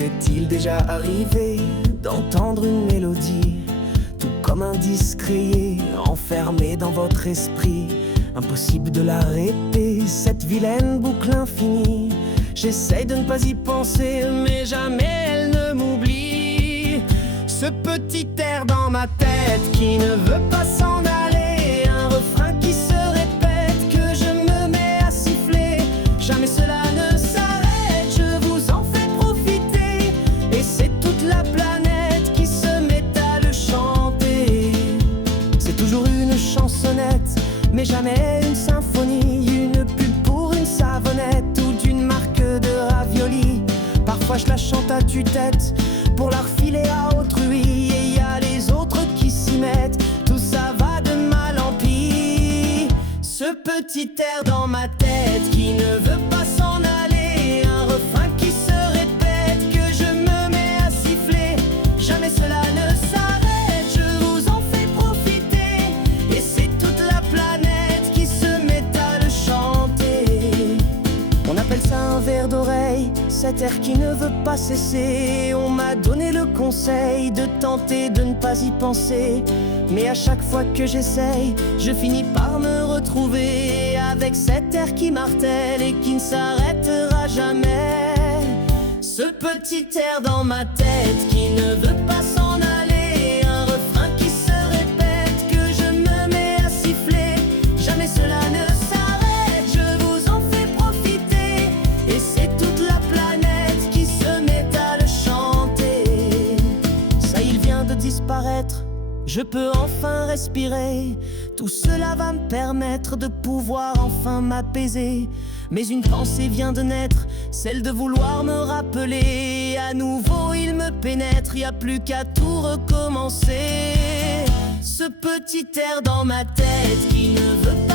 Vous est-il déjà arrivé d'entendre une mélodie, tout comme un disque rayé, enfermé dans votre esprit? Impossible de l'arrêter, cette vilaine boucle infinie. J'essaye de ne pas y penser, mais jamais elle ne m'oublie. Ce petit air dans ma tête qui ne veut pas s'en aller, un refrain qui se répète, que je me mets à siffler. Jamais cela ne s'arrête, je vous en fais profiter, et c'est toute la planète qui se met à le chanter. C'est toujours une chansonnette, mais jamais une symphonie, une pub pour une savonnette ou d'une marque de ravioli. Parfois je la chante à tue-tête pour la refiler à autrui, et y a les autres qui s'y mettent, tout ça va de mal en pis. Ce petit air dans ma tête qui ne veut pas s'en aller, un refrain qui se répète, que je me mets à siffler. Jamais cela ne s'arrête, je vous en fais profiter, et c'est toute la planète qui se met à le chanter. On appelle ça un verre d'oreille, cet air qui ne veut pas cesser. On m'a donné le conseil de tenter de ne pas y penser, mais à chaque fois que j'essaye, je finis par me retrouver avec cet air qui martèle et qui ne s'arrêtera jamais. Ce petit air dans ma tête qui ne veut pas s'en aller, un refrain qui se répète, que je me mets à siffler. Jamais cela ne s'arrête, je vous en fais profiter, et c'est toute la planète qui se met à le chanter. Ça, il vient de disparaître, je peux enfin respirer. Tout cela va me permettre de pouvoir enfin m'apaiser. Mais une pensée vient de naître, celle de vouloir me rappeler. À nouveau il me pénètre, y a plus qu'à tout recommencer. Ce petit air dans ma tête qui ne veut pas